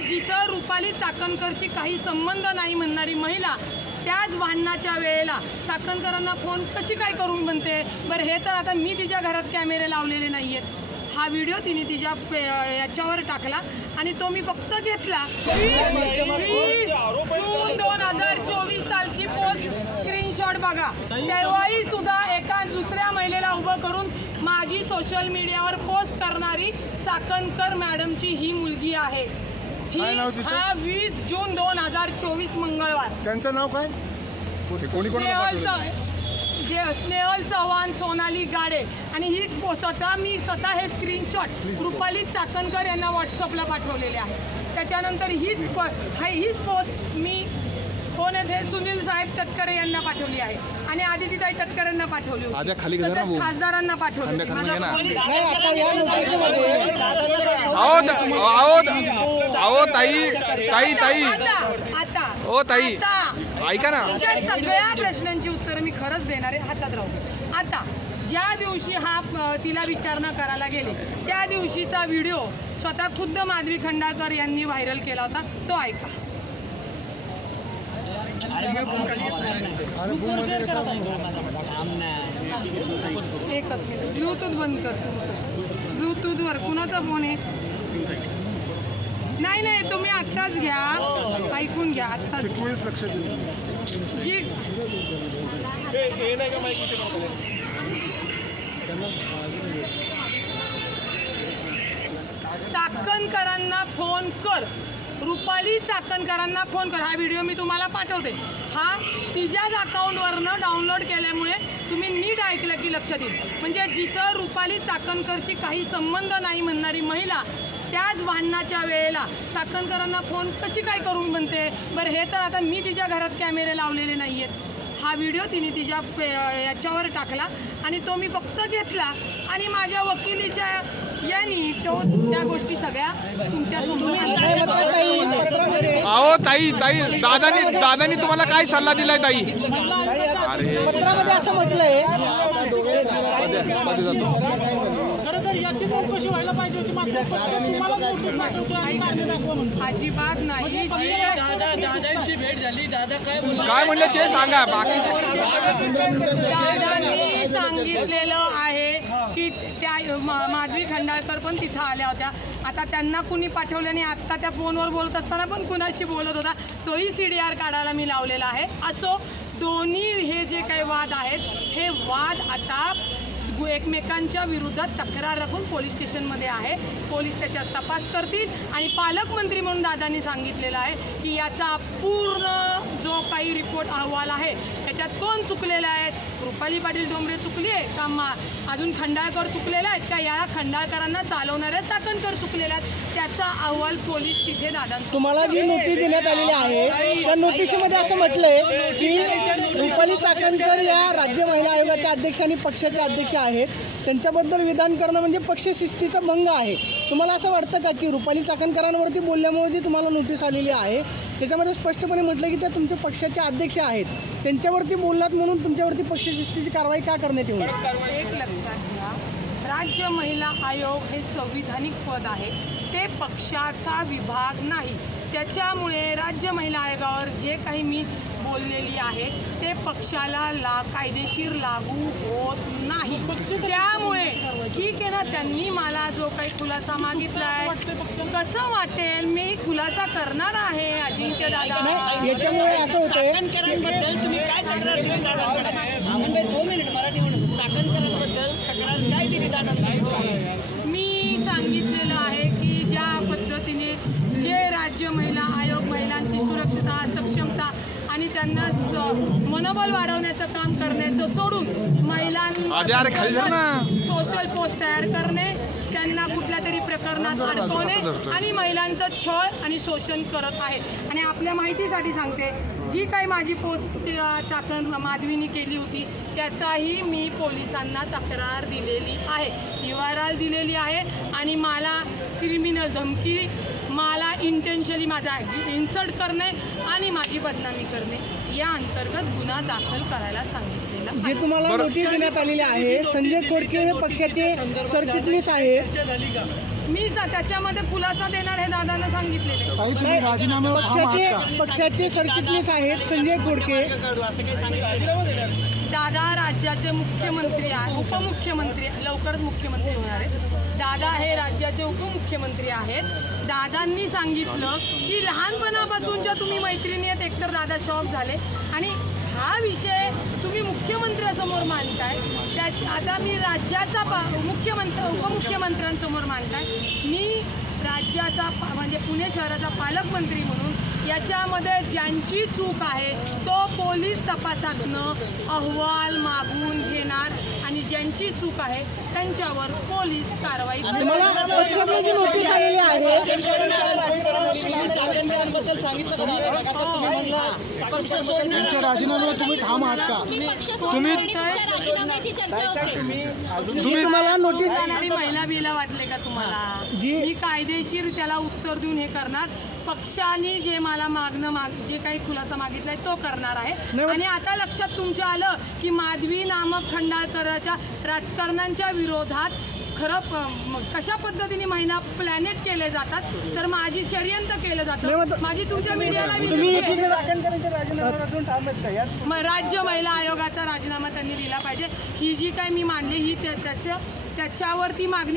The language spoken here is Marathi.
जिथं रुपाली चाकणकरशी काही संबंध नाही म्हणणारी महिला त्याच भांडणाच्या वेळेला चाकणकरांना फोन कशी काय करून म्हणते? बरं हे तर आता मी तिच्या घरात कॅमेरे लावलेले नाही आहेत हा व्हिडिओ तिने तिच्या याच्यावर टाकला आणि तो मी फक्त घेतला. जून दोन हजार चोवीस सालची पोस्ट स्क्रीनशॉट बघा. तेव्हाही सुद्धा एका दुसऱ्या महिलेला उभं करून माझी सोशल मीडियावर पोस्ट करणारी चाकणकर मॅडमची ही मुलगी आहे. काय नाव तिचं? हा वीस जून दोन हजार चोवीस मंगळवार. त्यांचं नाव काय? कोणी स्नेहल चव्हाण जे स्नेहल चव्हाण सोनाली गाडे. आणि ही पो- स्वतः मी स्वतः हे स्क्रीनशॉट रुपाली चाकणकर यांना व्हॉट्सअपला पाठवलेले आहे. त्याच्यानंतर हीच प- हा- हीच पोस्ट मी कोण आहेत हे सुनील साहेब तटकरे यांना पाठवली आहे आणि आदितीताई तटकरे यांना पाठवली होती. आद्या खाली घे ना तसेच भाऊ. खासदारांना पाठवली आद्या होती. खाली घे ना. माझा अहो द- अहो द- अहो ताई ताई ताई आता आता ओ ताई आता ऐका ना तुमच्या सगळ्या प्रश्नांची उत्तरं मी खरंच देणार आहे हातात राहू आता ज्या दिवशी हा अ, तिला विचारणा करायला गेले त्या दिवशीचा व्हिडिओ स्वतः खुद्द माधवी खंडाळकर यांनी व्हायरल केला होता तो ऐका एकच मिनिट ब्लूटूथ बंद कर तुमचं. ब्लूटूथवर कुणाचा फोन आहे? नाही नाही तुम्ही आत्ताच घ्या. ऐकून घ्या आत्ताच जी चाकणकरांना फोन कर. रुपाली चाकणकरांना फोन कर. हा व्हिडिओ मी तुम्हाला पाठवते. हा तिच्याच अकाउंटवरनं डाउनलोड केल्यामुळे तुम्ही नीट ऐकलं की लक्षात येईल. म्हणजे जिथं रुपाली चाकणकरशी काही संबंध नाही म्हणणारी महिला त्याच भांडणाच्या वेळेला चाकणकरांना फोन कशी काय करून बनते? बरं हे तर आता मी तिच्या घरात कॅमेरे लावलेले नाही आहेत हा व्हिडिओ तिने तिच्या याच्यावर टाकला आणि तो मी फक्त घेतला. आणि माझ्या वकिलीच्या यांनी तो त्या गोष्टी सगळ्या तुमच्या अहो ताई ताई दादानी दादानी तुम्हाला काय सल्ला दिलाय ताई? अरे. पत्रामध्ये असं म्हटलंय म्हणतो अजिबात नाही. जी काय दादा दादांची भेट झाली. दादा काय बोलले? काय म्हणले ते सांगा. बाकी दादांनी सांगितलेलं आहे की मा- माधवी खंडाळकर पण तिथं आल्या होत्या. आता त्यांना कुणी पाठवलं नाही आत्ता त्या फोनवर बोलत असताना पण कुणाशी बोलत होता तोही सी डी आर काढायला मी लावलेला आहे. असो दोन्ही हे जे काही वाद आहेत हे वाद आता गु- एकमेकांच्या विरोधात तक्रार राखून पोलीस स्टेशनमध्ये आहे. पोलीस त्याच्यात तपास करतील आणि पालकमंत्री म्हणून दादांनी सांगितलेलं आहे की याचा पूर्ण जो काही रिपोर्ट अहवाल आहे त्याच्यात कोण चुकलेला आहे रुपाली पाटील डोंबरे चुकली आहे का मा अजून खंडाळकर चुकलेला आहेत का? या खंडाळकरांना चालवणाऱ्या चाकणकर चुकलेल्या आहेत. त्याचा अहवाल पोलीस तिथे दादांसमोर तुम्हाला जी नोटीस देण्यात आलेली आहे त्या नोटीसमध्ये असं म्हटलंय की रुपाली चाकणकर या राज्य महिला आयोगाच्या अध्यक्ष आणि पक्षाचे अध्यक्ष आहेत. त्यांच्याबद्दल विधान करणं म्हणजे पक्षशिस्तीचा भंग आहे. तुम्हाला असं वाटतं का की रुपाली चाकणकरांवरती बोलल्यामुळे जी तुम्हाला नोटीस आलेली आहे त्याच्यामध्ये स्पष्टपणे म्हटलं की त्या तुमच्या पक्षाचे अध्यक्ष आहेत. त्यांच्यावरती बोललात म्हणून तुमच्यावरती पक्षशिस्तीची कारवाई का करण्यात येऊ? एक लक्षात घ्या. राज्य महिला आयोग हे संविधानिक पद आहे. ते पक्षाचा विभाग नाही. त्याच्यामुळे राज्य महिला आयोगावर जे काही मी बोललेली आहे. ते पक्षाला ला कायदेशीर लागू होत नाही. त्यामुळे ठीक आहे ना त्यांनी मला जो काही खुलासा मागितलाय. कसं वाटेल? मी खुलासा करणार आहे अजिंक्य दादा. याच्यामुळे असं तुम्ही काय तक्रार दिली मी सांगितलेलं आहे की ज्या पद्धतीने जे राज्य महिला आयोग महिलांची सुरक्षता सक्षमता त्यांना मनोबल वाढवण्याचं काम करण्याचं सोडून. महिलांना सोशल पोस्ट तयार करणे त्यांना कुठल्या तरी प्रकरणात अडकवणे आणि महिलांचं छळ आणि शोषण करत आहे. आणि आपल्या माहितीसाठी सांगते जी काही माझी पोस्ट चाकण माधवीने केली होती त्याचाही मी पोलिसांना तक्रार दिलेली आहे. यू आर आर दिलेली आहे आणि मला क्रिमिनल धमकी इंटेन्शली माझा इन्सल्ट करणे आणि माझी बदनामी करणे या अंतर्गत गुन्हा दाखल करायला सांगितलेला आहे. जे तुम्हाला नोटीस देण्यात आलेली आहे संजय खोडके हे पक्षाचे सरचिटणीस आहेत मी त्याच्यामध्ये खुलासा देणार हे दादांना सांगितलेले ताई तुम्ही राजीनाम्यावर ठाम आहात का? पक्षाचे पक्षाचे सरचिटणीस आहेत संजय सांगितलं दादा राज्याचे मुख्यमंत्री आहे उपमुख्यमंत्री लवकरच मुख्यमंत्री होणार आहेत. दादा हे राज्याचे उपमुख्यमंत्री आहेत. दादांनी सांगितलं की लहानपणापासून ज्या तुम्ही मैत्रिणी आहेत एकतर दादा शॉक झाले. आणि हा विषय तुम्ही मुख्यमंत्र्यासमोर मांडताय. त्या आता मी राज्याचा पा मुख्यमंत्री उपमुख्यमंत्र्यांसमोर मांडताय. मी राज्याचा पा- म्हणजे पुणे शहराचा पालकमंत्री म्हणून याच्यामध्ये ज्यांची चूक आहे तो पोलीस तपासातनं अहवाल मागून घेणार आणि ज्यांची चूक आहे त्यांच्यावर पोलीस कारवाई तुम्ही त्यांच्या राजीनाम्यावर तुम्ही ठाम आहात का? तुम्ही जी तुम्हाला नोटीस जाणारी महिला बिला वाटले का तुम्हाला? जी- मी कायदेशीर त्याला उत्तर देऊन हे करणार. पक्षाने जे मला मागणं माग जे काही खुलासा मागितलाय तो करणार आहे. आणि आता लक्षात तुमच्या आलं की माधवी नामक खंडाळकराच्या राजकारणांच्या विरोधात खरं कशा पद्धतीने महिना प्लॅनेट केले जातात तर माझी षडयंत्र केलं जातं. माझी तुमच्या मीडियाला राज्य महिला आयोगाचा राजीनामा त्यांनी दिला पाहिजे. ही जी काही मी मांडली ही त्या- त्याच्या त्याच्यावरती मागणी